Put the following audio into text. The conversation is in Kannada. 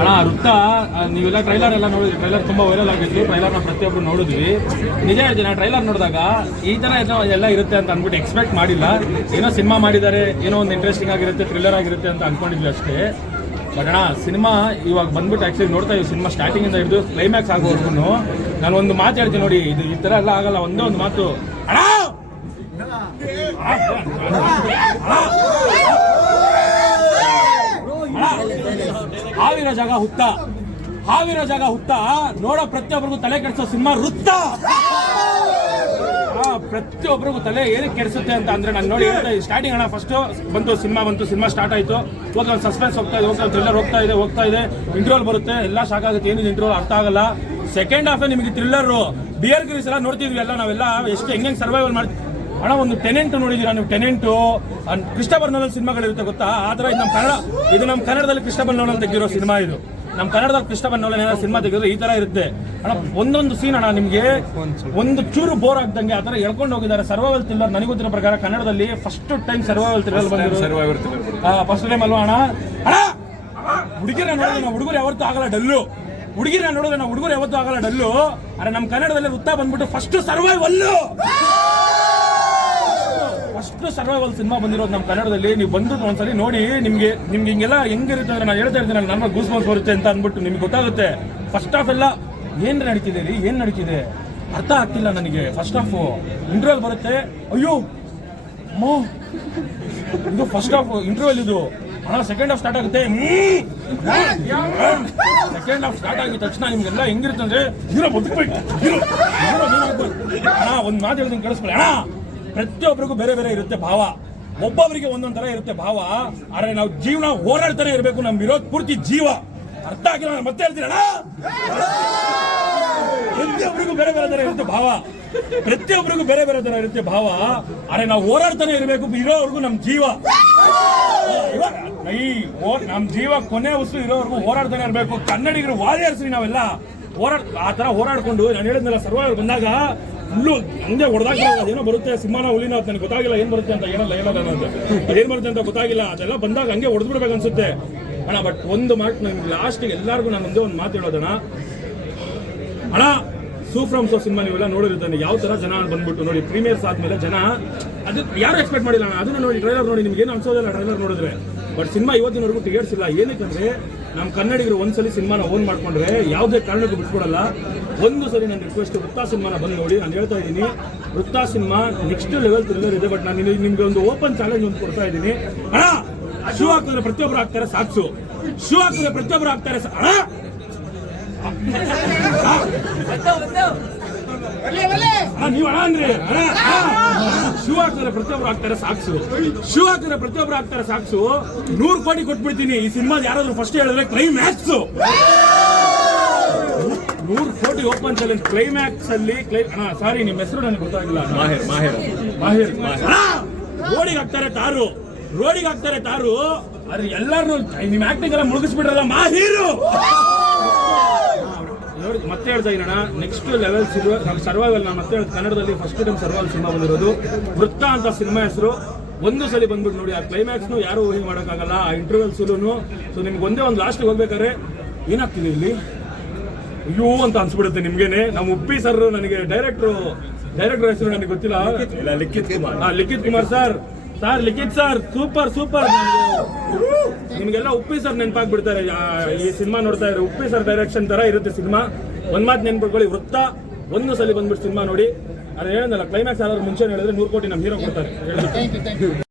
ಅಣ್ಣ ವೃತ್ತ ನೀವೆಲ್ಲ ಟ್ರೈಲರ್ ಎಲ್ಲ ನೋಡಿದ್ರಿ. ಟ್ರೈಲರ್ ತುಂಬಾ ವೈರಲ್ ಆಗಿತ್ತು. ಟ್ರೈಲರ್ನ ಪ್ರತಿಯೊಬ್ಬರು ನೋಡಿದ್ವಿ. ನಿಜ ಹೇಳ್ತೀನಿ ಟ್ರೈಲರ್ ನೋಡಿದಾಗ ಈ ತರ ಏನೋ ಎಲ್ಲ ಇರುತ್ತೆ ಅಂತ ಅಂದ್ಬಿಟ್ಟು ಎಕ್ಸ್ಪೆಕ್ಟ್ ಮಾಡಿಲ್ಲ. ಏನೋ ಸಿನಿಮಾ ಮಾಡಿದ್ದಾರೆ, ಏನೋ ಒಂದು ಇಂಟ್ರೆಸ್ಟಿಂಗ್ ಆಗಿರುತ್ತೆ ಥ್ರಿಲ್ಲರ್ ಆಗಿರುತ್ತೆ ಅಂತ ಅನ್ಕೊಂಡಿದ್ವಿ ಅಷ್ಟೇ. ಬಟ್ ಅಣ್ಣ ಸಿನಿಮಾ ಇವಾಗ ಬಂದ್ಬಿಟ್ಟು ಆಕ್ಚುಲಿ ನೋಡ್ತಾ ಇದ್ದೀವಿ ಸಿನಿಮಾ ಸ್ಟಾರ್ಟಿಂಗ್ ಇಂದ ಹಿಡಿದು ಕ್ಲೈಮ್ಯಾಕ್ಸ್ ಆಗೋವರೆಗೂ ನಾನು ಒಂದು ಮಾತು ಹೇಳ್ತೀನಿ ನೋಡಿ, ಇದು ಈ ತರ ಎಲ್ಲ ಆಗಲ್ಲ, ಒಂದೇ ಒಂದು ಮಾತು. ಅಣ್ಣ! ಹಾವಿನ ಜಾಗ ಹುತ್ತ. ಹಾವಿರೋ ಜಾಗ ಹುತ್ತ. ನೋಡೋ ಪ್ರತಿಯೊಬ್ಬರಿಗೂ ತಲೆ ಕೆಡಿಸೋ ಸಿನಿಮಾ ವೃತ್ತ. ಪ್ರತಿಯೊಬ್ಬರಿಗೂ ತಲೆ ಏನಕ್ಕೆ ಕೆಡಿಸುತ್ತೆ ಅಂತ ಅಂದ್ರೆ ನಾನು ನೋಡಿ ಸ್ಟಾರ್ಟಿಂಗ್ ಅಣ್ಣ ಫಸ್ಟ್ ಬಂತು, ಸಿನಿಮಾ ಬಂತು, ಸಿನಿಮಾ ಸ್ಟಾರ್ಟ್ ಆಯ್ತು. ಹೋಗಿ ಒಂದು ಸಸ್ಪೆನ್ಸ್ ಹೋಗ್ತಾ ಇದೆ ಹೋಗ್ತಾ ಥ್ರಿಲ್ಲರ್ ಹೋಗ್ತಾ ಇದೆ ಹೋಗ್ತಾ ಇದೆ. ಇಂಟ್ರೋಲ್ ಬರುತ್ತೆ, ಎಲ್ಲ ಶಾಕ್ ಆಗುತ್ತೆ ಏನು ಇಂಟ್ರೋಲ್ ಅರ್ಥ ಆಗಲ್ಲ. ಸೆಕೆಂಡ್ ಹಾಫ್ ನಿಮಗೆ ಥ್ರಿಲ್ಲರು ಬಿಯರ್ ಗಿರೀಸ್ ಎಲ್ಲ ನೋಡ್ತಿದ್ವಿ ಎಲ್ಲ ನಾವೆಲ್ಲ. ಎಷ್ಟು ಹೆಂಗೆ ಸರ್ವೈವಲ್ ಮಾಡ್ತೀವಿ ಅಣ್ಣ ಒಂದು ಟೆನೆಂಟ್ ನೋಡಿದೀರಾ ನೀವು? ಟೆನೆಂಟು ಕ್ರಿಸ್ಟಬರ್ ಸಿನಿಮಾಗಳು ಸಿನಿಮಾಗಳಿರುತ್ತೆ ಗೊತ್ತಾ? ಆ ಥರ ಇದು ನಮ್ಮ ಕನ್ನಡ ಇದು ನಮ್ಮ ಕನ್ನಡದಲ್ಲಿ ಕ್ರಿಸ್ಟಬರ್ ಅಂತ ತೆಗಿರೋ ಸಿನಿಮಾ ಇದು. ನಮ್ಮ ಕನ್ನಡದಲ್ಲಿ ಕ್ರಿಸ್ಟಬರ್ ನೋಲನ್ ಏನಾದ್ರು ಸಿನಿಮಾ ತೆಗೆದ್ರೆ ಈ ತರ ಇರುತ್ತೆ. ಅಣ್ಣ ಒಂದೊಂದು ಸೀನ್ ಅಣ್ಣ ನಿಮಗೆ ಒಂದು ಚೂರು ಬೋರ್ ಆಗ್ದಂಗೆ ಆ ಥರ ಎಳ್ಕೊಂಡು ಹೋಗಿದ್ದಾರೆ. ಸರ್ವೈವಲ್ ಥ್ರಿಲ್ಲರ್ ನನಗೆ ಗೊತ್ತಿರೋ ಪ್ರಕಾರ ಕನ್ನಡದಲ್ಲಿ ಫಸ್ಟ್ ಟೈಮ್ ಸರ್ವೈವಲ್ ಥ್ರಿಲ್ಲರ್ ಬಂದಿರೋ ಫಸ್ಟ್ ಟೈಮ್ ಅಲ್ವಾ ಅಣ್ಣ? ಅಣ್ಣ! ಹುಡುಗಿರ ನೋಡಿದ್ರೆ ನಾವು ಹುಡುಗರು ಯಾವತ್ತೂ ಆಗಲ್ಲ ಡಲ್ಲು. ಹುಡುಗಿರ ನೋಡಿದ್ರೆ ನಾವು ಹುಡುಗರು ಯಾವತ್ತೂ ಆಗಲ್ಲ ಡಲ್ಲು. ಅರೆ ನಮ್ಮ ಕನ್ನಡದಲ್ಲಿ ವೃತ್ತ ಬಂದ್ಬಿಟ್ಟು first survival first survival cinema ಬಂದಿರೋದು ನಮ್ಮ ಕನ್ನಡದಲ್ಲಿ. ನೀವು ಬಂದು ಒಂದ್ಸಲಿ ನೋಡಿ ನಿಮಗೆ ನಿಮ್ಗೆ ಹಿಂಗೆಲ್ಲ ಹೆಂಗಿರುತ್ತೆ ಅಂದ್ರೆ ನಾನು ಹೇಳ್ತಾ ಇರ್ತೀನಿ. ನನ್ನ ಗೂಸ್ ಬರುತ್ತೆ ಅಂತ ಅಂದ್ಬಿಟ್ಟು ನಿಮ್ಗೆ ಗೊತ್ತಾಗುತ್ತೆ. ಫಸ್ಟ್ ಆಫ್ ಎಲ್ಲ ಏನ್ ನಡೀತಿದೆ ರೀ? ಏನ್ ನಡೀತಿದೆ? ಅರ್ಥ ಆಗ್ತಿಲ್ಲ ನನಗೆ. ಫಸ್ಟ್ ಆಫ್ ಇಂಟರ್ವಲ್ ಬರುತ್ತೆ. ಅಯ್ಯೋ ಅಮ್ಮೋ, ಇದು ಫಸ್ಟ್ ಆಫ್ ಇಂಟರ್ವಲ್ ಇದು. ಅಣ್ಣ ಸೆಕೆಂಡ್ ಹಾಫ್ ಸ್ಟಾರ್ಟ್ ಆಗುತ್ತೆ. ಸೆಕೆಂಡ್ ಹಾಫ್ ಸ್ಟಾರ್ಟ್ ಆಗಿದ ತಕ್ಷಣ ನಿಮ್ಗೆಲ್ಲ ಹೆಂಗಿರುತ್ತೆ ಅಂದ್ರೆ ಹೀರೋ ಒಂದ್ ಮಾತು ಹೇಳ್ತೀನಿ ಕೇಳಿಸ್ಕೊಳ್ಳಿ. ಅಣ್ಣ ಪ್ರತಿಯೊಬ್ಬರಿಗೂ ಬೇರೆ ಬೇರೆ ಇರುತ್ತೆ ಭಾವ. ಒಬ್ಬೊಬ್ಬರಿಗೆ ಒಂದೊಂದ್ ತರ ಇರುತ್ತೆ ಭಾವ. ಆದ್ರೆ ನಾವು ಜೀವನ ಹೋರಾಡ್ತಾನೆ ಇರಬೇಕು. ನಮ್ ವಿರೋಧ ಪೂರ್ತಿ ಜೀವ. ಅರ್ಥ ಆಗಿಲ್ಲ ನಾನು ಮತ್ತೆ ಹೇಳ್ತೀನಿ ಅಣ್ಣ. ಪ್ರತಿಯೊಬ್ಬರಿಗೂ ಬೇರೆ ಬೇರೆ ತರ ಇರುತ್ತೆ ಭಾವ. ಪ್ರತಿಯೊಬ್ಬರಿಗೂ ಬೇರೆ ಬೇರೆ ತರ ಇರುತ್ತೆ ಭಾವ. ಆದ್ರೆ ನಾವು ಹೋರಾಡ್ತಾನೆ ಇರಬೇಕು. ಇರೋವರೆಗೂ ನಮ್ ಜೀವ. ಇವಾಗ ನಮ್ಮ ನಮ್ ಜೀವ ಕೊನೆ ಉಸು ಇರೋವರೆಗೂ ಹೋರಾಡ್ತಾನೆ ಇರಬೇಕು. ಕನ್ನಡಿಗರು ವಾರಿಯರ್ಸ್ ನಾವೆಲ್ಲ. ಹೋರಾಡ್, ಆ ತರ ಹೋರಾಡ್ಕೊಂಡು, ನಾನು ಹೇಳಿದ್ನಲ್ಲ ಸರ್ವೈವರ್ ಬಂದಾಗ ಫುಲ್ಲು ಹಂಗೆ ಹೊಡೆದಾಗ ಏನೋ ಬರುತ್ತೆ, ಸಿಂಹನ ಹುಲಿನ ಅದು ನನಗೆ ಗೊತ್ತಾಗಿಲ್ಲ, ಏನು ಬರುತ್ತೆ ಅಂತ ಏನಲ್ಲ ಏನಲ್ಲ ಅನ್ನೋದು ಏನ್ ಬರುತ್ತೆ ಅಂತ ಗೊತ್ತಾಗಿಲ್ಲ, ಅದೆಲ್ಲ ಬಂದಾಗ ಹಂಗೆ ಹೊಡೆದ್ಬಿಡ್ಬೇಕು ಅನಿಸುತ್ತೆ ಅಣ್ಣ ಬಟ್ ಒಂದು ಮಾತು ನನಗೆ ಲಾಸ್ಟಿಗೆ ಎಲ್ಲರಿಗೂ ನಾನು ಒಂದೇ ಒಂದು ಮಾತು ಹೇಳೋದಣ್ಣ. ಅಣ್ಣ ಸೂಫ್ರಮ್ ಸೋ ಸಿನಿಮಾ ನೀವೆಲ್ಲ ನೋಡಿರ್ತಾನೆ ಯಾವ ತರ ಜನ ಬಂದ್ಬಿಟ್ಟು ನೋಡಿ ಪ್ರೀಮಿಯರ್ಸ್ ಆದಮೇಲೆ ಜನ, ಅದು ಯಾರು ಎಕ್ಸ್ಪೆಕ್ಟ್ ಮಾಡಿಲ್ಲ ಅಣ್ಣ? ಅದನ್ನ ನೋಡಿ ಟ್ರೈಲರ್ ನೋಡಿ, ನಿಮ್ಗೆ ಏನು ಅನ್ಸೋದಿಲ್ಲ ಟ್ರೈಲರ್ ನೋಡಿದ್ರೆ. ಬಟ್ ಸಿನಿಮಾ ಇವತ್ತಿನವರೆಗೂ ಟಿಕೆಟ್ಸ್ ಇಲ್ಲ ಏನಕ್ಕಂದ್ರೆ ನಮ್ಮ ಕನ್ನಡಿಗರು ಒಂದ್ಸಲಿ ಸಿನಿಮಾನ ಓನ್ ಮಾಡ್ಕೊಂಡ್ರೆ ಯಾವುದೇ ಕಾರಣಕ್ಕೂ ಬಿಟ್ಕೊಡಲ್ಲ ಒಂದು ಸರಿ ನನ್ನ ರಿಕ್ವೆಸ್ಟ್ ವೃತ್ತ ಸಿನಿಮಾನ ಬಂದು ನೋಡಿ. ನಾನು ಹೇಳ್ತಾ ಇದ್ದೀನಿ ವೃತ್ತ ಸಿನಿಮಾ ನೆಕ್ಸ್ಟ್ ಲೆವೆಲ್ ಥ್ರಿಲ್ಲರ್ ಇದೆ. ಬಟ್ ನಾನು ನಿಮಗೆ- ಒಂದು ಓಪನ್ ಚಾಲೆಂಜ್ ಒಂದು ಕೊಡ್ತಾ ಇದ್ದೀನಿ. ಅಣ್ಣ ಶೂ ಹಾಕಿದ್ರೆ ಪ್ರತಿಯೊಬ್ಬರು ಹಾಕ್ತಾರೆ ಸಾಕ್ಸು. ಶೂ ಹಾಕಿದ್ರೆ ಪ್ರತಿಯೊಬ್ಬರು ಹಾಕ್ತಾರೆ ಅಣ್ಣ! ಹಾಂ. ನೀವು ಅಣ್ಣ ಅಂದ್ರಿ. ಅಣ್ಣ, ಹಾಕಿದ್ರೆ ಪ್ರತಿಯೊಬ್ರು ಹಾಕ್ತಾರೆ ಸಾಕ್ಸು. ಶೂ ಹಾಕಿದ್ರೆ ಪ್ರತಿಯೊಬ್ರು ಹಾಕ್ತಾರೆ ಸಾಕ್ಸು. ನೂರು ಕೋಟಿ ಕೊಟ್ಬಿಡ್ತೀನಿ. ಈ ಸಿನಿಮಾದ ಯಾರಾದ್ರೂ ಫಸ್ಟ್ ಹೇಳಿದ್ರೆ ಕ್ಲೈಮ್ಯಾಕ್ಸ್ ನೂರು ಕೋಟಿ ಓಪನ್ ಚಾಲೆಂಜ್ ಕ್ಲೈಮ್ಯಾಕ್ಸ್ ಅಲ್ಲಿ ಕ್ಲೈ ಸಾರಿ ನಿಮ್ಮ ಹೆಸರು ನನಗೆ ಗೊತ್ತಾಗಿಲ್ಲ ಮಾಹಿರ್ ಮಾಹಿರ್. ಮಾಹಿರ್ ರೋಡಿಗೆ ಹಾಕ್ತಾರೆ ತಾರು. ರೋಡಿಗೆ ಹಾಕ್ತಾರೆ ತಾರು. ಆದ್ರೆ ಎಲ್ಲಾರು ನಿಮ್ ಆಕ್ಟಿಂಗ್ ಎಲ್ಲ ಮುಳುಗಿಸ್ಬಿಡ್ರಲ್ಲ ಮಾಹಿರು. ಮತ್ತೆ ಹೇಳ್ತಾ ಇರೋಣ ನೆಕ್ಸ್ಟ್ ಲೆವೆಲ್ ಸರ್ವೈವಲ್ ನಾನು ಮತ್ತೆ ಕನ್ನಡದಲ್ಲಿ ಫಸ್ಟ್ ಟೈಮ್ ಸರ್ವೈವಲ್ ಸಿನಿಮಾ ಬಂದಿರೋದು. ವೃತ್ತ ಅಂತ ಸಿನಿಮಾ ಹೆಸರು. ಒಂದು ಸಲ ಬಂದ್ಬಿಟ್ಟು ನೋಡಿ ಆ ಕ್ಲೈಮ್ಯಾಕ್ಸ್ನು ಯಾರು ಊಹೆ ಮಾಡೋಕ್ಕಾಗಲ್ಲ ಆ ಇಂಟರ್ವಲ್ ಸುಲುನು. ಸೊ ನಿಮ್ಗೆ ಒಂದೇ ಒಂದು ಲಾಸ್ಟ್ ಹೋಗ್ಬೇಕಾದ್ರೆ ಏನಾಗ್ತಿದೆ ಇಲ್ಲಿ? ಅಯ್ಯೋ ಅಂತ ಅನ್ಸ್ಬಿಡುತ್ತೆ ನಿಮ್ಗೇನೆ. ನಮ್ಮ ಉಪ್ಪಿ ಸರ್ ನನಗೆ ಡೈರೆಕ್ಟ್ರು ಡೈರೆಕ್ಟರ್ ಹೆಸರು ನನಗೆ ಗೊತ್ತಿಲ್ಲ. Likhith Kumar. Likhith Kumar sir sir Likhith sir super super ನಿಮ್ಗೆಲ್ಲ ಉಪ್ಪಿ ಸರ್ ನೆನಪಾಗ್ಬಿಡ್ತಾರೆ. ಈ ಸಿನಿಮಾ ನೋಡ್ತಾ ಇದ್ರೆ ಉಪ್ಪಿ ಸರ್ ಡೈರೆಕ್ಷನ್ ತರ ಇರುತ್ತೆ ಸಿನಿಮಾ. ಒಂದ್ ಮಾತು ನೆನ್ಪಿಟ್ಕೊಳ್ಳಿ, ವೃತ್ತ ಒಂದು ಸಲ ಬಂದ್ಬಿಟ್ಟು ಸಿನಿಮಾ ನೋಡಿ. ಅದೇ ಏನಲ್ಲ ಕ್ಲೈಮ್ಯಾಕ್ಸ್ ಯಾರಾದ್ರೂ ಮುಂಚೆ ಹೇಳಿದ್ರೆ ನೂರು ಕೋಟಿ ನಮ್ಮ ಹೀರೋ ಕೊಡ್ತಾರೆ.